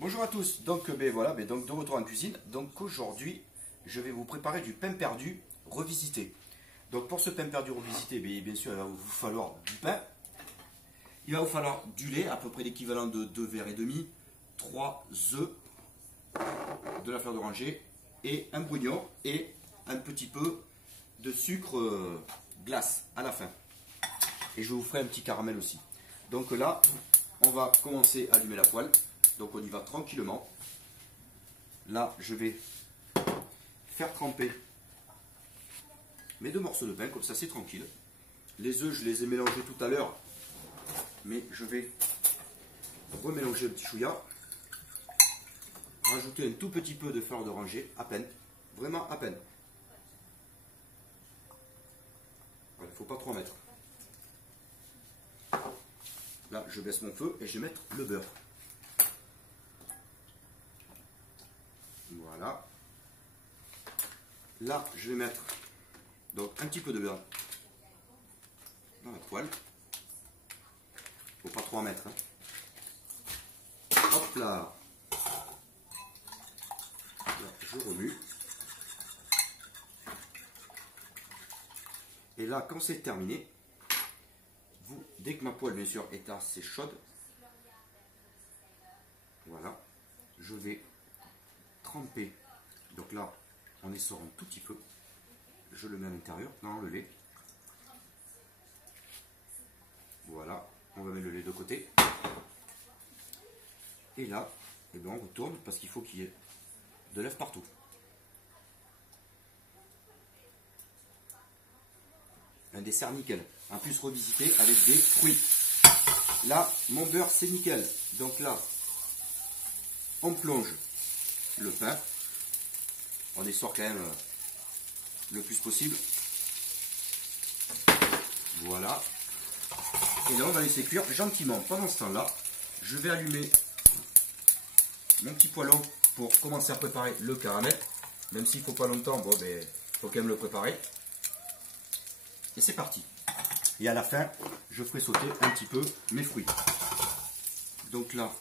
Bonjour à tous, donc voilà, donc de retour en cuisine. Donc aujourd'hui, je vais vous préparer du pain perdu revisité. Donc pour ce pain perdu revisité, bien sûr, il va vous falloir du pain. Il va vous falloir du lait, à peu près l'équivalent de 2 verres et demi, 3 œufs, de la fleur d'oranger et un brognon et un petit peu de sucre glace à la fin. Et je vous ferai un petit caramel aussi. Donc là, on va commencer à allumer la poêle. Donc on y va tranquillement. Là, je vais faire tremper mes 2 morceaux de pain, comme ça c'est tranquille. Les œufs, je les ai mélangés tout à l'heure, mais je vais remélanger un petit chouïa. Rajouter un tout petit peu de fleur d'oranger, à peine, vraiment à peine. Il ne faut pas trop en mettre. Là, je baisse mon feu et je vais mettre le beurre. Voilà. Là, je vais mettre donc un petit peu de beurre dans la poêle. Faut pas trop en mettre. Hop là. Là, je remue. Et là, quand c'est terminé, dès que ma poêle, bien sûr, est assez chaude, voilà, je vais tremper. Donc là, on essore un tout petit peu. Je le mets à l'intérieur, dans le lait. Voilà, on va mettre le lait de côté. Et là, on retourne parce qu'il faut qu'il y ait de l'œuf partout. Un dessert nickel. En plus revisité avec des fruits. Là, mon beurre, c'est nickel. Donc là, on plonge le pain. On essore quand même le plus possible. Voilà. Et là, on va laisser cuire gentiment. Pendant ce temps-là, je vais allumer mon petit poêlon pour commencer à préparer le caramel. Même s'il ne faut pas longtemps, bon, il faut quand même le préparer. Et c'est parti. Et à la fin, je ferai sauter un petit peu mes fruits. Donc là,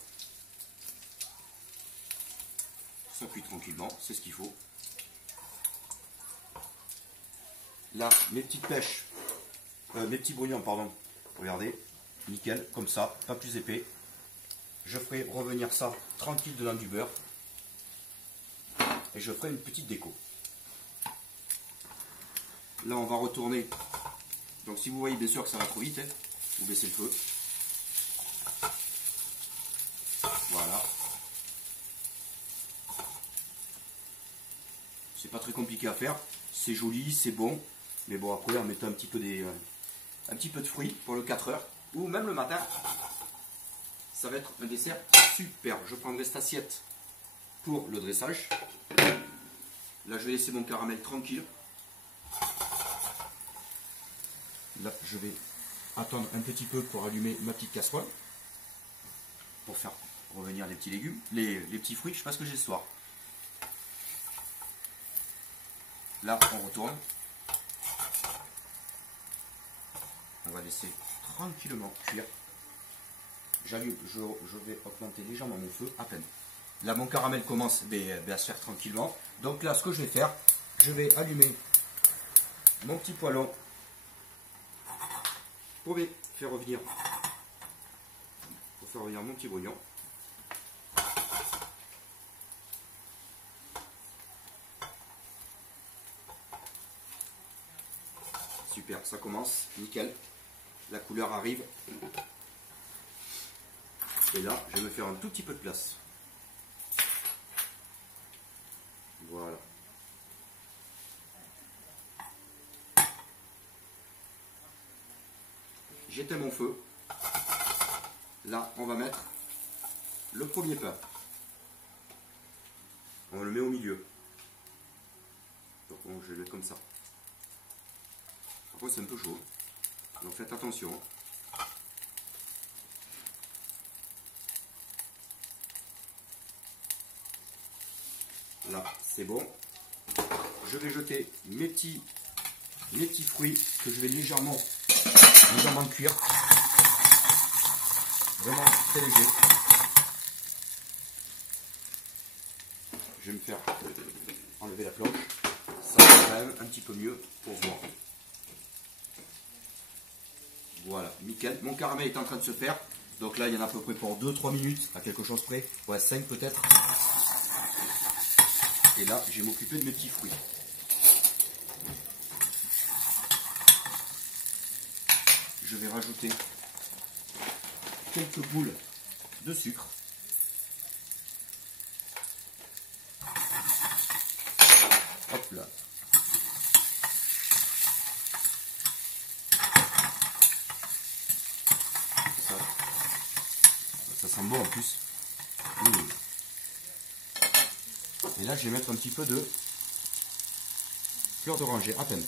ça cuit tranquillement, c'est ce qu'il faut. Là, mes petites pêches, mes petits brognons, pardon. Regardez, nickel, comme ça, pas plus épais. Je ferai revenir ça tranquille dedans du beurre. Et je ferai une petite déco. Là, on va retourner. Donc si vous voyez bien sûr que ça va trop vite, vous baissez le feu. Voilà. C'est pas très compliqué à faire. C'est joli, c'est bon. Mais bon, après, en mettant un petit peu de fruits pour le 4 heures. Ou même le matin. Ça va être un dessert super. Je prendrai cette assiette pour le dressage. Là, je vais laisser mon caramel tranquille. Là, je vais attendre un petit peu pour allumer ma petite casserole. Pour faire revenir les petits légumes, les petits fruits. Je ne sais pas ce que j'ai ce soir. Là, on retourne. On va laisser tranquillement cuire. J'allume, je vais augmenter légèrement mon feu à peine. Là, mon caramel commence à se faire tranquillement. Donc là, ce que je vais faire, je vais allumer mon petit poêlon pour faire revenir mon petit brognon. Super, ça commence, nickel. La couleur arrive. Et là, je vais me faire un tout petit peu de place. Voilà. J'éteins mon feu. Là, on va mettre le premier pain. On le met au milieu. Donc, je le mets comme ça. Après, c'est un peu chaud. Donc, faites attention. Là, c'est bon. Je vais jeter mes petits fruits que je vais légèrement cuire. Vraiment très léger. je vais me faire enlever la planche. Ça va quand même un petit peu mieux pour voir. Voilà, nickel. Mon caramel est en train de se faire. Donc là, il y en a à peu près pour 2-3 minutes, à quelque chose près. Ouais, 5 peut-être. Et là, je vais m'occuper de mes petits fruits. Je vais rajouter quelques boules de sucre. Hop là. Ça sent bon en plus. Et là, je vais mettre un petit peu de fleur d'oranger, à peine.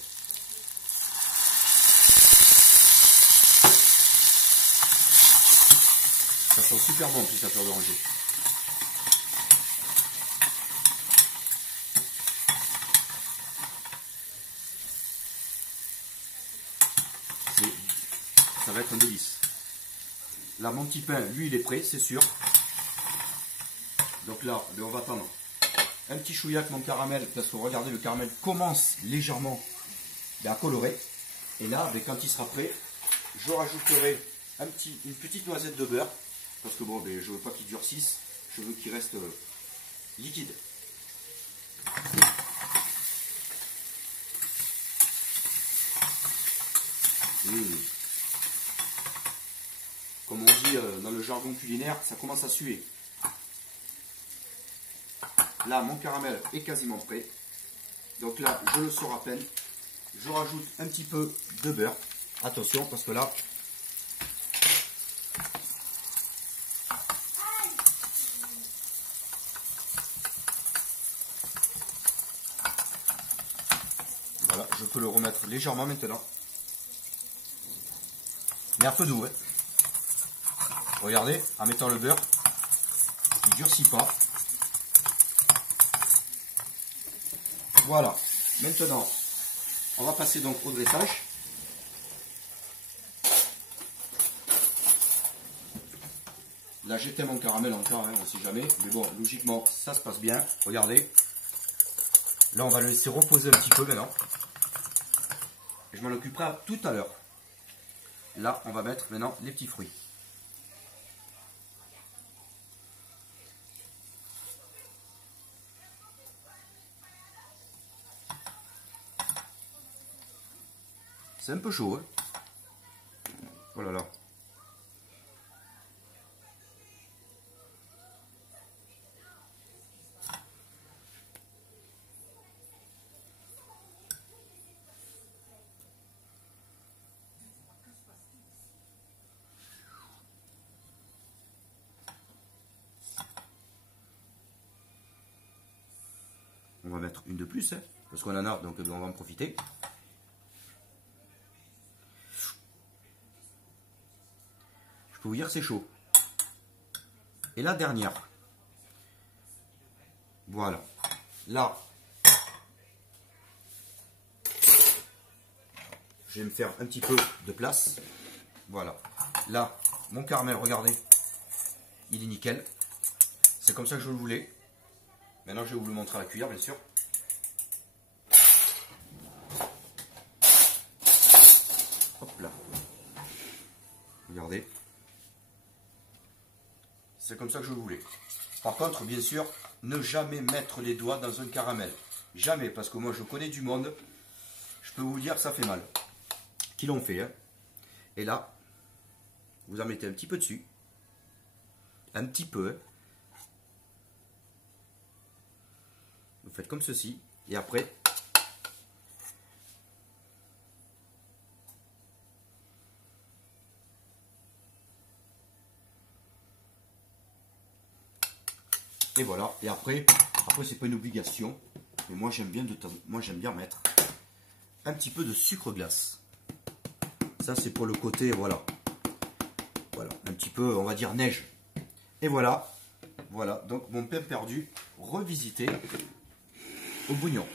Ça sent super bon en plus la fleur d'oranger. Ça va être un délice. Là, mon petit pain, lui, il est prêt, c'est sûr. Donc là, on va attendre un petit chouïac mon caramel, parce que regardez, le caramel commence légèrement à colorer. Et là, quand il sera prêt, je rajouterai une petite noisette de beurre, parce que bon, je ne veux pas qu'il durcisse, je veux qu'il reste liquide. Comme on dit dans le jargon culinaire, ça commence à suer. Là, mon caramel est quasiment prêt. Donc là, je le sors à peine. Je rajoute un petit peu de beurre. Attention, parce que là, voilà, je peux le remettre légèrement maintenant. Mais un peu doux, hein. Regardez, en mettant le beurre, il ne durcit pas. Voilà. Maintenant, on va passer donc au dressage. Là, j'éteins mon caramel encore, hein, on ne sait jamais. Mais bon, logiquement, ça se passe bien. Regardez. Là, on va le laisser reposer un petit peu maintenant. Je m'en occuperai tout à l'heure. Là, on va mettre maintenant les petits fruits. C'est un peu chaud, hein. Oh là là. On va mettre une de plus, hein, parce qu'on en a, donc on va en profiter. Je peux vous dire, c'est chaud. Et la dernière. Voilà. Là, je vais me faire un petit peu de place. Voilà. Là, mon caramel, regardez, il est nickel. C'est comme ça que je le voulais. Maintenant, je vais vous le montrer à la cuillère, bien sûr. Hop là. Regardez. C'est comme ça que je le voulais. Par contre, bien sûr, ne jamais mettre les doigts dans un caramel. Jamais, parce que moi, je connais du monde. Je peux vous dire que ça fait mal. Qui l'ont fait, hein. Et là, vous en mettez un petit peu dessus. Un petit peu, hein. Vous faites comme ceci. Et après, et voilà. Et après c'est pas une obligation. Mais moi j'aime bien mettre un petit peu de sucre glace. Ça c'est pour le côté, voilà. Voilà, un petit peu, on va dire neige. Et voilà. Voilà, donc mon pain perdu revisité au bouillon.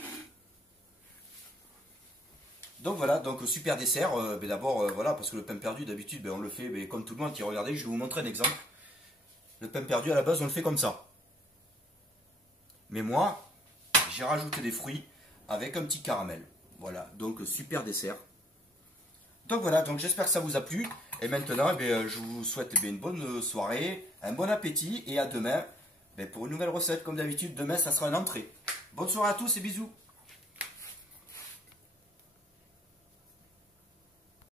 Donc voilà, donc super dessert. D'abord, voilà, parce que le pain perdu, d'habitude, on le fait comme tout le monde qui regardez. Je vais vous montrer un exemple. Le pain perdu, à la base, on le fait comme ça. Mais moi, j'ai rajouté des fruits avec un petit caramel. Voilà, donc super dessert. Donc voilà, donc j'espère que ça vous a plu. Et maintenant, je vous souhaite une bonne soirée, un bon appétit et à demain pour une nouvelle recette. Comme d'habitude, demain, ça sera une entrée. Bonne soirée à tous et bisous.